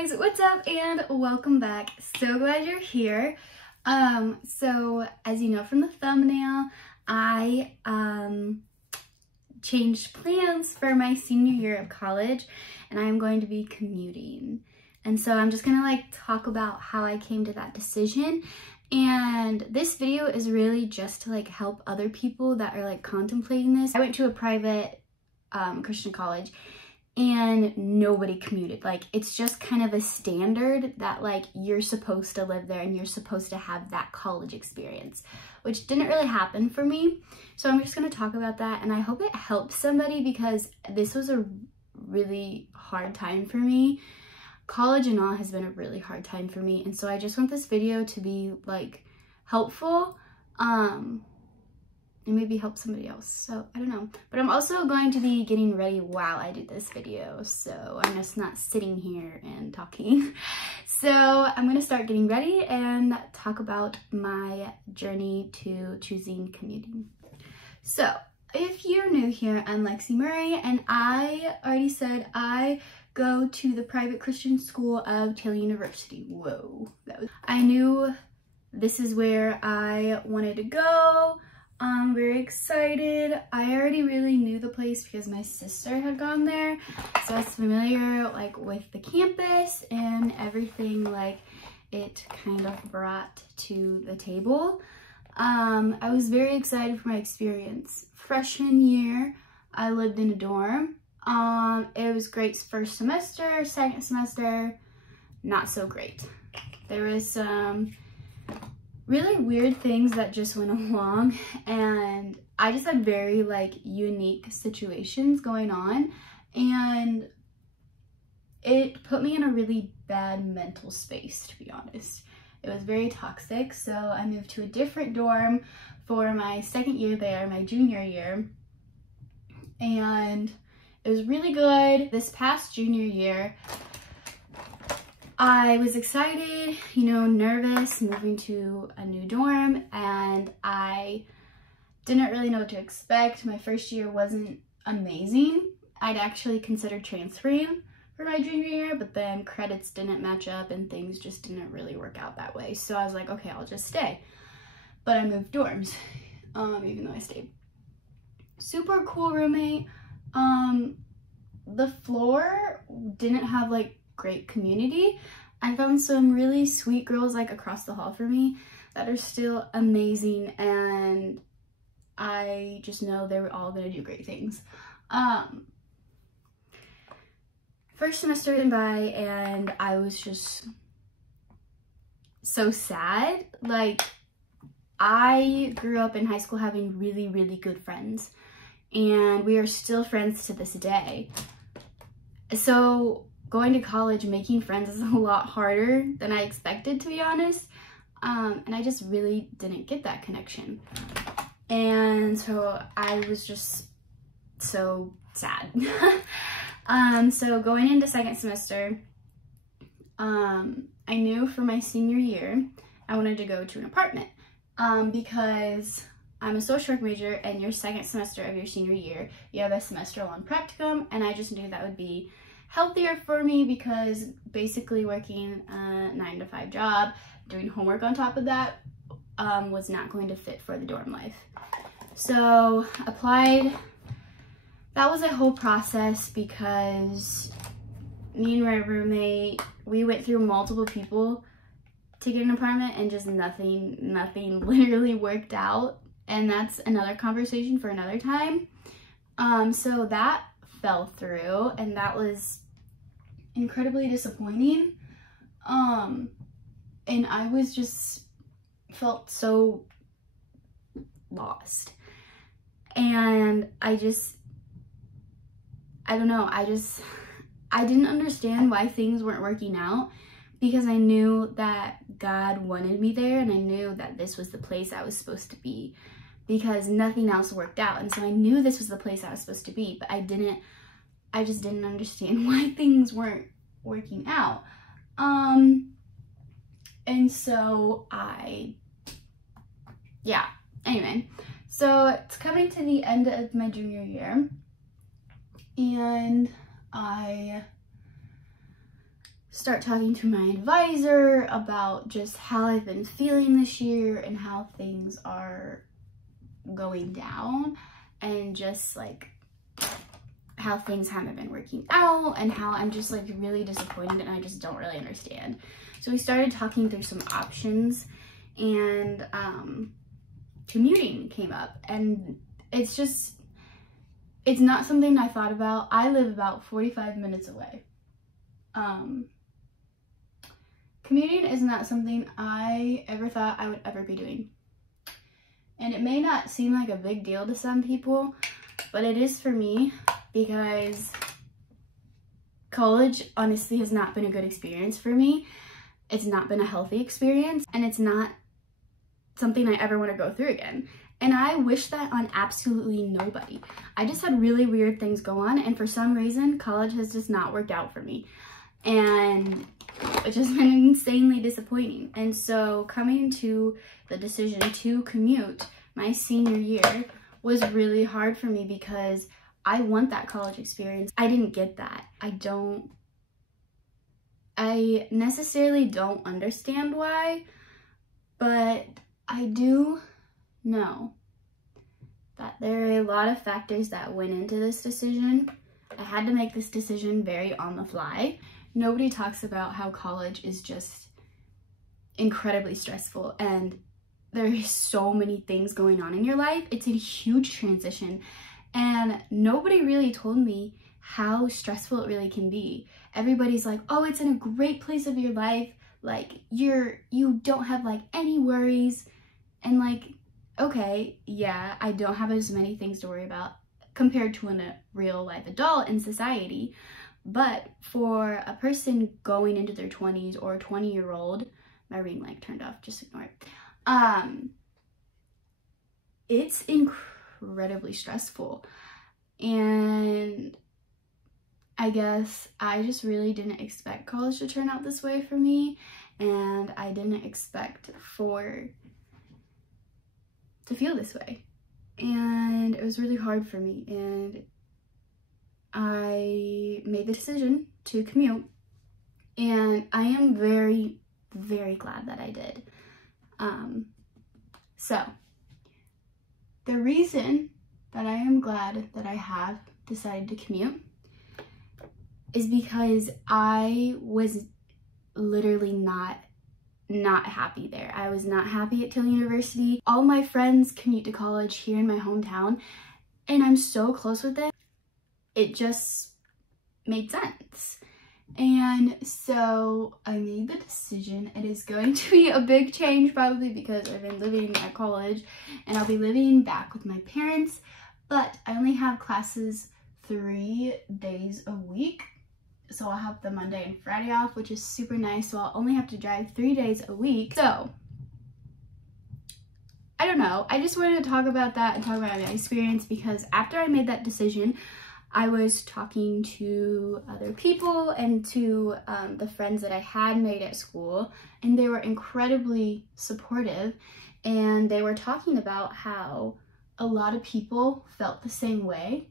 guys, what's up and welcome back. So glad you're here. So as you know from the thumbnail, I changed plans for my senior year of college and I'm going to be commuting. And so I'm just gonna talk about how I came to that decision. And this video is really just to help other people that are contemplating this. I went to a private Christian college and nobody commuted. It's just kind of a standard that you're supposed to live there and you're supposed to have that college experience, which didn't really happen for me. So I'm just going to talk about that, and I hope it helps somebody because this was a really hard time for me. College and all has been a really hard time for me, and so I just want this video to be helpful and maybe help somebody else. So I don't know, but I'm also going to be getting ready while I do this video, so I'm just not sitting here and talking. So I'm gonna start getting ready and talk about my journey to choosing commuting. So if you're new here, I'm Lexi Murray, and I already said I go to the private Christian school of Taylor University. Whoa, I knew this is where I wanted to go. I'm very excited. I already really knew the place because my sister had gone there, so I was familiar with the campus and everything it kind of brought to the table. I was very excited for my experience. Freshman year, I lived in a dorm. It was great first semester. Second semester, not so great. There was some really weird things that just went along, and I just had very unique situations going on, and it put me in a really bad mental space, to be honest. It was very toxic, so I moved to a different dorm for my second year there, my junior year, and it was really good. This past junior year, I was excited, nervous, moving to a new dorm, and I didn't really know what to expect. My first year wasn't amazing. I'd actually considered transferring for my junior year, but then credits didn't match up and things just didn't really work out that way. So I was like, okay, I'll just stay. But I moved dorms, even though I stayed. Super cool roommate. The floor didn't have great community. I found some really sweet girls across the hall from me that are still amazing, and I just know they were all gonna do great things. First semester went by and I was just so sad. I grew up in high school having really, really good friends, and we are still friends to this day. So going to college, making friends is a lot harder than I expected, to be honest. And I just really didn't get that connection. And so I was just so sad. So going into second semester, I knew for my senior year, I wanted to go to an apartment because I'm a social work major, and your second semester of your senior year, you have a semester-long practicum, and I just knew that would be healthier for me because basically working a 9-to-5 job, doing homework on top of that, was not going to fit for the dorm life. So applied. That was a whole process because me and my roommate, we went through multiple people to get an apartment, and just nothing literally worked out. And that's another conversation for another time. So that fell through, and that was incredibly disappointing. And I was just felt so lost. And I don't know, I didn't understand why things weren't working out, because I knew that God wanted me there, and I knew that this was the place I was supposed to be, because nothing else worked out. And so I knew this was the place I was supposed to be, but I just didn't understand why things weren't working out. And so anyway, so it's coming to the end of my junior year, and I start talking to my advisor about just how I've been feeling this year and how things are going down, and just like how things haven't been working out and how I'm just like really disappointed and I just don't really understand. So we started talking through some options, and commuting came up, and it's not something I thought about. I live about 45 minutes away. Commuting is not something I ever thought I would ever be doing. And it may not seem like a big deal to some people, but it is for me, because college honestly has not been a good experience for me. It's not been a healthy experience, and it's not something I ever want to go through again. And I wish that on absolutely nobody. I just had really weird things go on, and for some reason, college has just not worked out for me. And it's just been insanely disappointing. And so coming to the decision to commute my senior year was really hard for me, because I want that college experience. I didn't get that. I necessarily don't understand why, but I do know that there are a lot of factors that went into this decision. I had to make this decision very on the fly. Nobody talks about how college is just incredibly stressful, and there are so many things going on in your life. It's a huge transition, and nobody really told me how stressful it really can be. Everybody's like, oh, it's in a great place of your life. Like, you don't have like any worries. And like, okay, yeah, I don't have as many things to worry about compared to a real life adult in society. But for a person going into their 20s, or a 20-year-old, my ring light turned off, just ignore it. It's incredibly stressful. And I guess I just really didn't expect college to turn out this way for me, and I didn't expect to feel this way. And it was really hard for me, and I made the decision to commute, and I am very, very glad that I did. So the reason that I am glad that I have decided to commute is because I was literally not happy there. I was not happy at Till University. All my friends commute to college here in my hometown, and I'm so close with them. It just made sense. And so I made the decision. It is going to be a big change probably, because I've been living at college and I'll be living back with my parents, but I only have classes 3 days a week. So I'll have the Monday and Friday off, which is super nice. So I'll only have to drive 3 days a week. So I don't know. I just wanted to talk about that and talk about my experience, because after I made that decision, I was talking to other people and to the friends that I had made at school, and they were incredibly supportive, and they were talking about how a lot of people felt the same way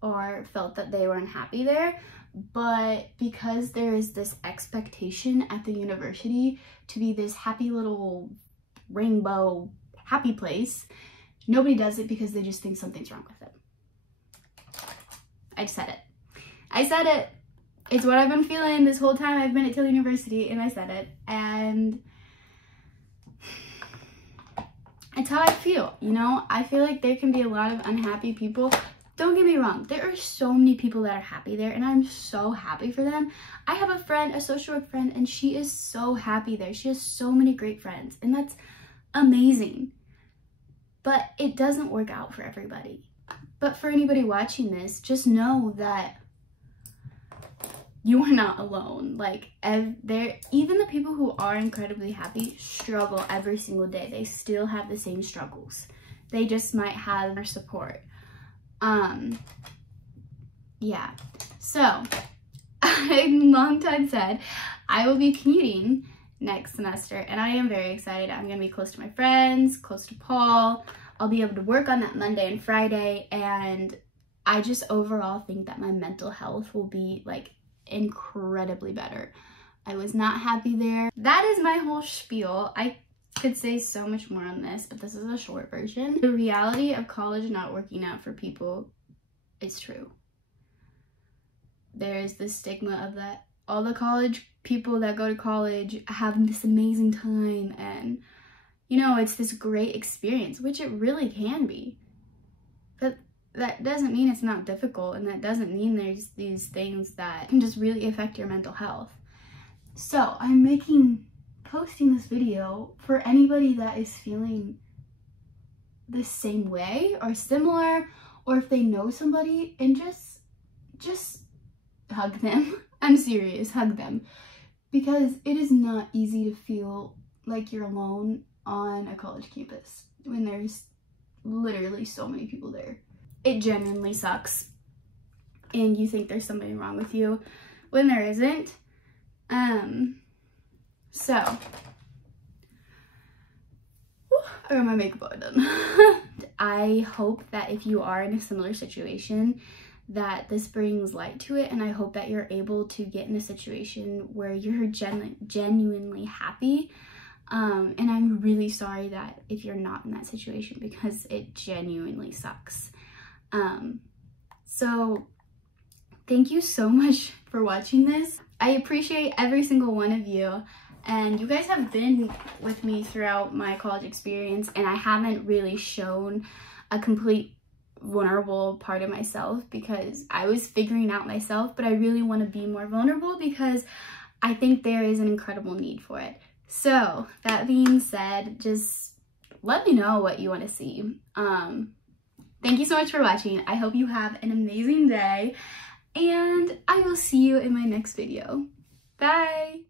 or felt that they weren't happy there, but because there is this expectation at the university to be this happy little rainbow happy place, nobody does it because they just think something's wrong with it. I said it. I said it. It's what I've been feeling this whole time I've been at Till University, and I said it. And it's how I feel, you know? I feel like there can be a lot of unhappy people. Don't get me wrong. There are so many people that are happy there, and I'm so happy for them. I have a friend, a social work friend, and she is so happy there. She has so many great friends, and that's amazing. But it doesn't work out for everybody. But for anybody watching this, just know that you are not alone. Like, even the people who are incredibly happy struggle every single day. They still have the same struggles. They just might have more support. Yeah. So, I long time said I will be commuting next semester, and I am very excited. I'm gonna be close to my friends, close to Paul. I'll be able to work on that Monday and Friday, and I just overall think that my mental health will be like incredibly better. I was not happy there. That is my whole spiel. I could say so much more on this, but this is a short version. The reality of college not working out for people is true. There's this stigma of that all the college people that go to college have this amazing time and, you know, it's this great experience, which it really can be. But that doesn't mean it's not difficult, and that doesn't mean there's these things that can just really affect your mental health. So I'm posting this video for anybody that is feeling the same way or similar, or if they know somebody, and just hug them. I'm serious, hug them. Because it is not easy to feel like you're alone on a college campus when there's literally so many people there. It genuinely sucks. And you think there's something wrong with you when there isn't. So, I got my makeup all done. I hope that if you are in a similar situation, that this brings light to it, and I hope that you're able to get in a situation where you're genuinely happy. And I'm really sorry that if you're not in that situation, because it genuinely sucks. So thank you so much for watching this. I appreciate every single one of you, and you guys have been with me throughout my college experience, and I haven't really shown a complete vulnerable part of myself because I was figuring out myself, but I really want to be more vulnerable because I think there is an incredible need for it. So that being said, just let me know what you want to see. Thank you so much for watching. I hope you have an amazing day, and I will see you in my next video. Bye!